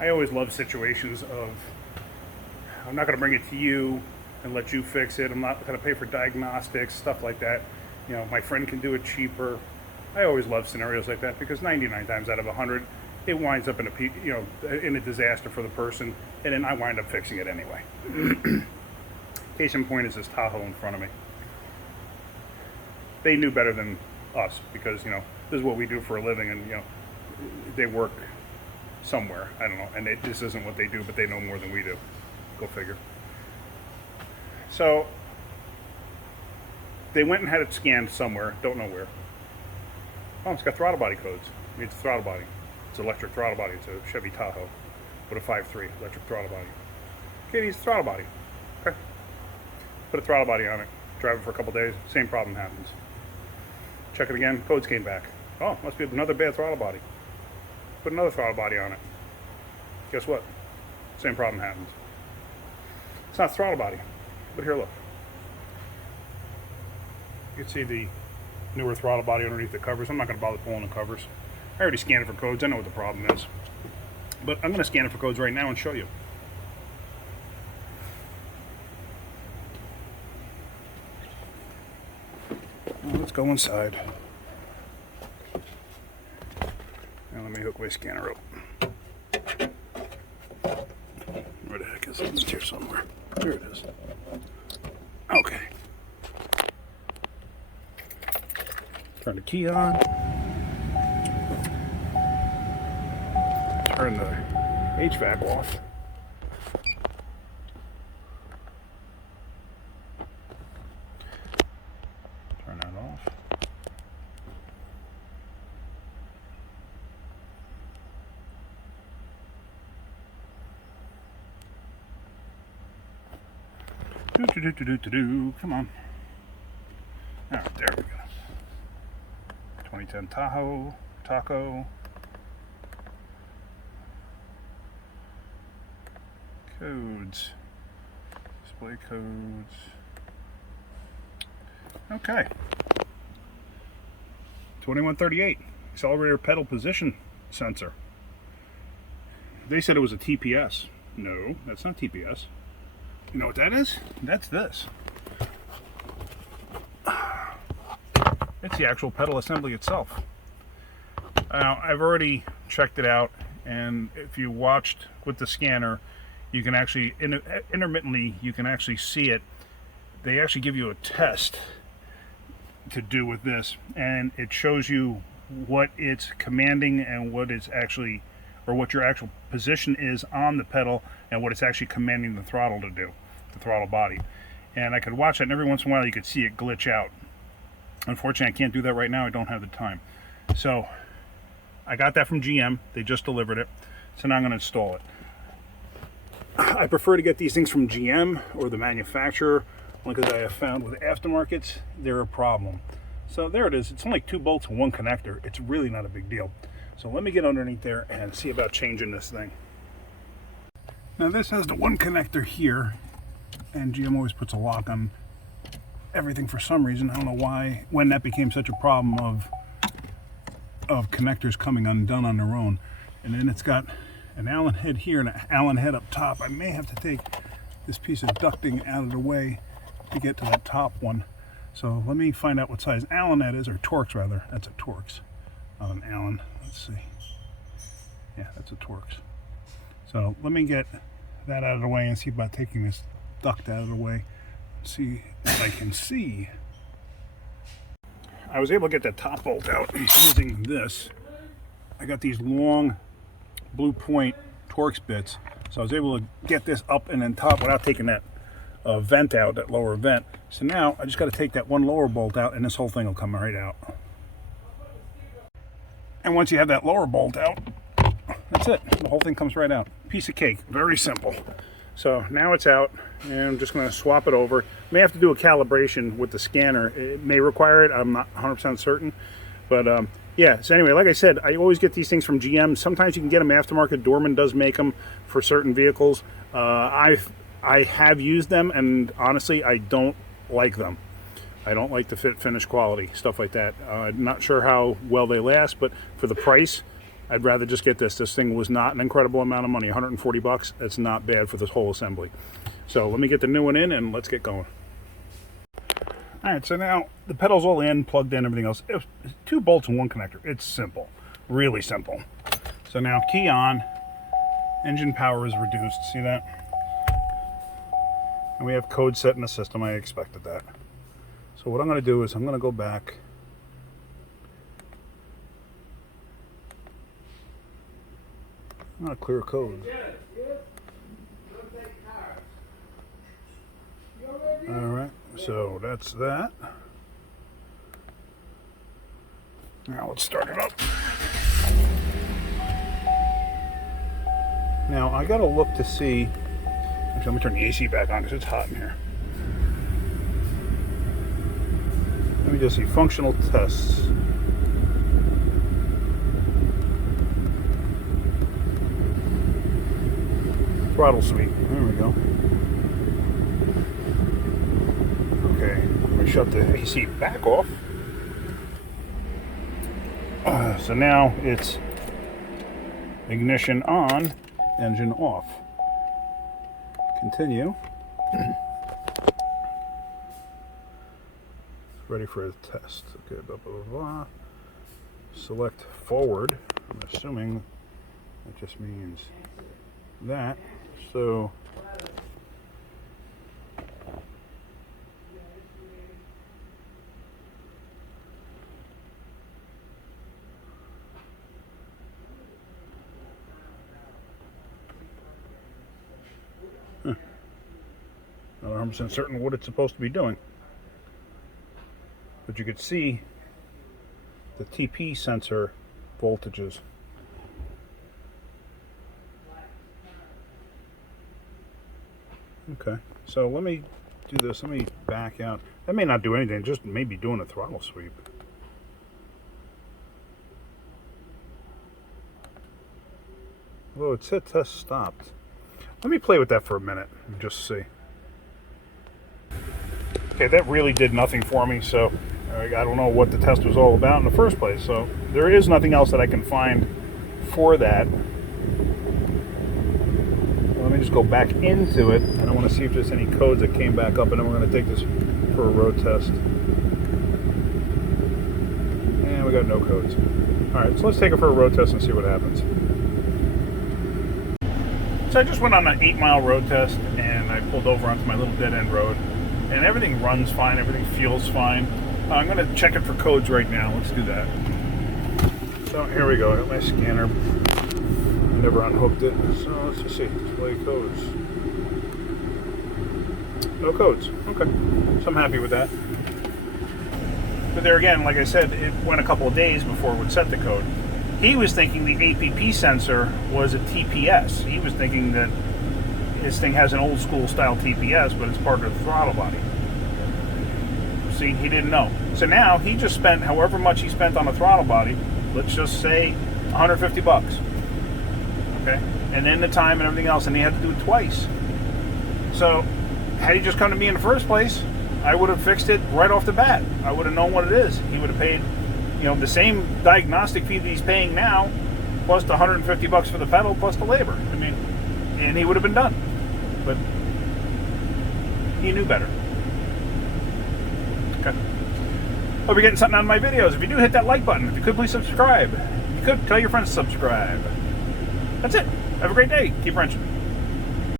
I always love situations of, I'm not going to bring it to you and let you fix it. I'm not going to pay for diagnostics, stuff like that. You know, my friend can do it cheaper. I always love scenarios like that because 99 times out of 100, it winds up in in a disaster for the person, and then I wind up fixing it anyway. Case in point is this Tahoe in front of me. They knew better than us because, you know, this is what we do for a living, and, you know, they work somewhere. I don't know, and this isn't what they do, but they know more than we do. Go figure. So they went and had it scanned somewhere, don't know where. Oh, it's got throttle body codes. It needs a throttle body. It's an electric throttle body. It's a Chevy Tahoe with a 5.3 electric throttle body. Okay, it needs a throttle body. Okay. Put a throttle body on it. Drive it for a couple days. Same problem happens. Check it again. Codes came back. Oh, must be another bad throttle body. Put another throttle body on it. Guess what? Same problem happens. It's not throttle body. But here, look. You can see the newer throttle body underneath the covers. I'm not going to bother pulling the covers. I already scanned it for codes. I know what the problem is. But I'm going to scan it for codes right now and show you. Well, let's go inside. Now let me hook my scanner up. Where the heck is it? It's here somewhere. Here it is. Okay. Turn the key on. Turn the HVAC off. Turn that off. Come on. Oh, there we go. 2010 Tahoe, Taco. Codes. Display codes. Okay. 2138. Accelerator pedal position sensor. They said it was a TPS. No, that's not TPS. You know what that is? That's this. It's the actual pedal assembly itself. Now, I've already checked it out, and if you watched with the scanner, you can actually, intermittently, you can actually see it. They actually give you a test to do with this, and it shows you what it's commanding and what it's actually, or what your actual position is on the pedal and what it's actually commanding the throttle to do, the throttle body. And I could watch it, and every once in a while you could see it glitch out. Unfortunately, I can't do that right now. I don't have the time. So I got that from GM. They just delivered it. So now I'm going to install it. I prefer to get these things from GM or the manufacturer, only because I have found with aftermarkets, they're a problem. So there it is. It's only 2 bolts and 1 connector. It's really not a big deal. So let me get underneath there and see about changing this thing. Now this has the 1 connector here, and GM always puts a lock on everything for some reason. I don't know why, when that became such a problem of connectors coming undone on their own. And then it's got an Allen head here and an Allen head up top. I may have to take this piece of ducting out of the way to get to that top one. So let me find out what size Allen that is, or Torx rather. That's a Torx, not an Allen. Let's see. Yeah, that's a Torx. So let me get that out of the way and see about taking this duct out of the way. See if I can see. I was able to get that top bolt out using this. I got these long Blue Point Torx bits, so I was able to get this up and then top without taking that vent out, that lower vent. So now I just got to take that 1 lower bolt out, and this whole thing will come right out. And once you have that lower bolt out, that's it. The whole thing comes right out. Piece of cake. Very simple. So now it's out, and I'm just going to swap it over. May have to do a calibration with the scanner. It may require it. I'm not 100% certain. But yeah, so anyway, like I said, I always get these things from GM. Sometimes you can get them aftermarket. Dorman does make them for certain vehicles. I have used them, and honestly, I don't like them. I don't like the fit, finish, quality, stuff like that. Not sure how well they last, but for the price, I'd rather just get this. This thing was not an incredible amount of money, 140 bucks. It's not bad for this whole assembly. So let me get the new one in and let's get going. All right, so now the pedal's all in, plugged in, everything else. It's 2 bolts and 1 connector. It's simple, really simple. So now key on, engine power is reduced, see that? And we have code set in the system, I expected that. So what I'm gonna do is I'm gonna go back. I'm gonna clear code. All right, so that's that. Now let's start it up. Now I gotta look to see, actually let me turn the AC back on because it's hot in here. Let me just see, functional tests. Throttle sweep, there we go. Okay, I'm gonna shut the AC back off. So now it's ignition on, engine off. Continue. Ready for a test. Okay, blah, blah, blah, blah. Select forward. I'm assuming that just means that. So not 100% certain what it's supposed to be doing, but you could see the TP sensor voltages. Okay, so let me do this. Let me back out. That may not do anything, just maybe doing a throttle sweep. Although it said test stopped. Let me play with that for a minute and just see. Okay, that really did nothing for me, so I don't know what the test was all about in the first place. So there is nothing else that I can find for that. Let me just go back into it, and I want to see if there's any codes that came back up, and then we're going to take this for a road test. And we got no codes. All right, so let's take it for a road test and see what happens. So I just went on an 8-mile road test, and I pulled over onto my little dead-end road, and everything runs fine, everything feels fine. I'm going to check it for codes right now. Let's do that. So here we go. I got my scanner. I never unhooked it. So let's just see. Display codes. No codes. Okay. So I'm happy with that. But there again, like I said, it went a couple of days before it would set the code. He was thinking the APP sensor was a TPS. He was thinking that his thing has an old school style TPS, but it's part of the throttle body. See, he didn't know. So now he just spent however much he spent on a throttle body, let's just say 150 bucks. Okay? And then the time and everything else, and he had to do it twice. So had he just come to me in the first place, I would have fixed it right off the bat. I would have known what it is. He would have paid, the same diagnostic fee that he's paying now, plus the 150 bucks for the pedal, plus the labor. I mean, and he would have been done. But he knew better. Okay. Hope you're getting something out of my videos. If you do, hit that like button. If you could, please subscribe. If you could, tell your friends to subscribe. That's it. Have a great day. Keep wrenching.